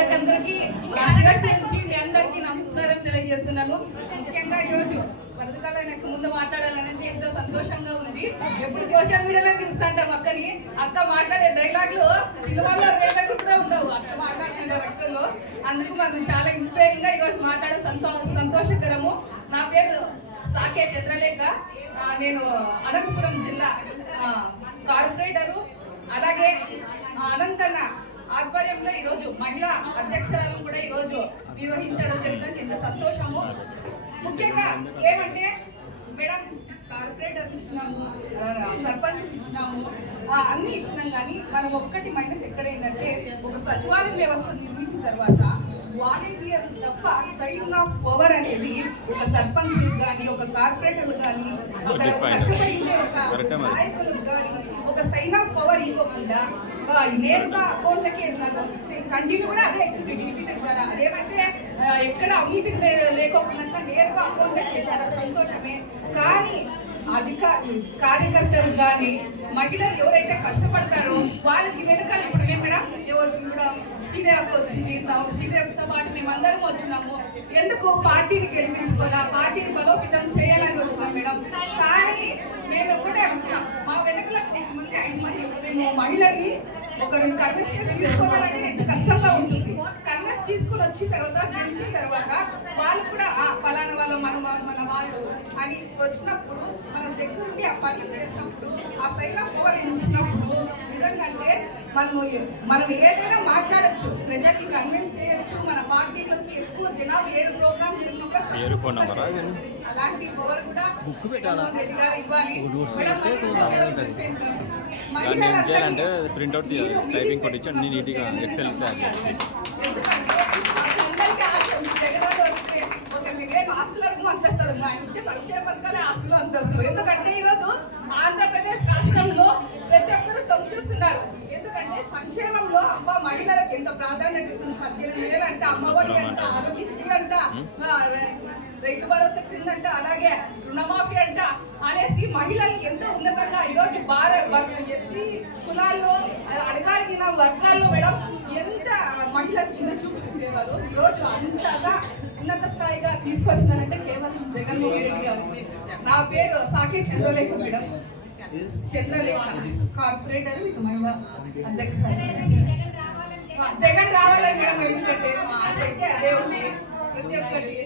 వాళ్ళకందరికీ నుంచి మీ అందరికీ నమస్కారం తెలియజేస్తున్నాను. ముఖ్యంగా ఈరోజు పథకాలకు ముందు మాట్లాడాలనేది ఎంతో సంతోషంగా ఉంది. ఎప్పుడు సోషల్ మీడియాలో చూస్తుంటాం అక్కని అక్క మాట్లాడే డైలాగ్లు సినిమాలో వేలకు కూడా ఉండవు, అట్లా మాట్లాడుతున్నారు అక్కల్లో. అందుకు మాకు చాలా ఇన్స్పైరింగ్ గా ఈరోజు మాట్లాడడం సంతోషకరము. నా పేరు సాకే చంద్రలేఖ. నేను అనంతపురం జిల్లా కార్పొరేటరు. అలాగే అనంతన్న ఆధ్వర్యంలో ఈరోజు మహిళా అధ్యక్షురాలను కూడా ఈరోజు నిర్వహించడం జరుగుతుంది. ఎంత సంతోషము. ముఖ్యంగా ఏమంటే మేడం కార్పొరేటర్లు ఇచ్చినాము, సర్పంచ్లు ఇచ్చినాము, అన్ని ఇచ్చినాం. కానీ మనం ఒక్కటి మైనస్ ఎక్కడైందంటే ఒక సచివాలయం వ్యవస్థ నిర్మించిన తర్వాత వాలంటీర్లు తప్ప సైన్ ఆఫ్ పవర్ అనేది ఒక సర్పంచ్లకు కానీ ఒక కార్పొరేటర్లు కానీ కష్టపడిందే ఒక నాయకులకు కానీ ఒక సైన్ ఆఫ్ పవర్ ఇవ్వకుండా నేరుగా అకౌంట్లకి కంటిన్యూ కూడా అదే డిబిటీ ద్వారా అదేమంటే ఎక్కడ అవినీతికి లేకోకుండా నేరుగా అకౌంట్లకి వేశారు, సంతోషమే. కానీ కార్యకర్తలు కానీ మహిళలు ఎవరైతే కష్టపడతారో వాళ్ళకి వెనకాల ఇప్పుడు మేము మేడం ఎవరు కూడా శ్రీదేవత వచ్చింది, శ్రీదేవతో పాటు మేమందరం వచ్చినాము. ఎందుకు పార్టీని గెలిపించుకోవాలా, పార్టీని బలోపేతం చేయాలని వచ్చినాం మేడం. కానీ మేము ఒకటే వచ్చినాం, మా వెనకల 5 మంది మేము మహిళని ఒకరు కన్వెన్స్ చేసి తీసుకోవాలంటే ఎంత కష్టంగా ఉంటుంది. కన్వెన్స్ తీసుకుని వచ్చిన తర్వాత గెలిచిన తర్వాత వాళ్ళు కూడా ఫలానా వాళ్ళు మన వాళ్ళు అని వచ్చినప్పుడు మనం దగ్గర ఉండి ఆ పని చేసినప్పుడు ఆ పైన పోవాలి వచ్చినప్పుడు నిజంగా అంటే మనం ఏదైనా మాట్లాడచ్చు, ప్రజల్ని కన్విన్స్ చేయొచ్చు. మన పార్టీలోకి ఎక్కువ జనాలు ఏది ప్రోగ్రామ్ జరిగినప్పుడు అలాంటి పవర్ కూడా రెడ్డి గారు ఇవ్వాలి. చేయాలంటే ప్రింట్అవుట్ టైపింగ్ కొట్టించండి నీట్గా ఎక్సెల్ ఎందుకంటే ఈరోజు ఆంధ్రప్రదేశ్ రాష్ట్రంలో ప్రతి ఒక్కరు తొంగిస్తున్నారు. ఎందుకంటే సంక్షేమంలో అబ్బా మహిళలకు ఎంత ప్రాధాన్యత ఇస్తుంది. 18,000 అంట, అమ్మఒడి అంట, ఆరోగ్యశ్రీ అంట, రైతు భరోసా కిందంట, అలాగే రుణమాఫీ అంట అనేసి మహిళలు ఎంతో ఉన్నతంగా ఈరోజు ఎస్సీ కులాల్లో అడగాలిగిన వర్గాల్లో మేడం ఎంత మహిళలు చిన్న చూపు చూసేవారు ఈరోజు అంతగా ఉన్నత స్థాయిగా తీసుకొచ్చినారంటే కేవలం జగన్మోహన్ రెడ్డి గారు. నా పేరు Sake Chandralekha madam, Chandralekha corporator with మహిళా అధ్యక్ష. జగన్ రావాలని మేడం, ఎందుకంటే మా ఆశ అయితే అదే ఉంది ప్రతి ఒక్కటి.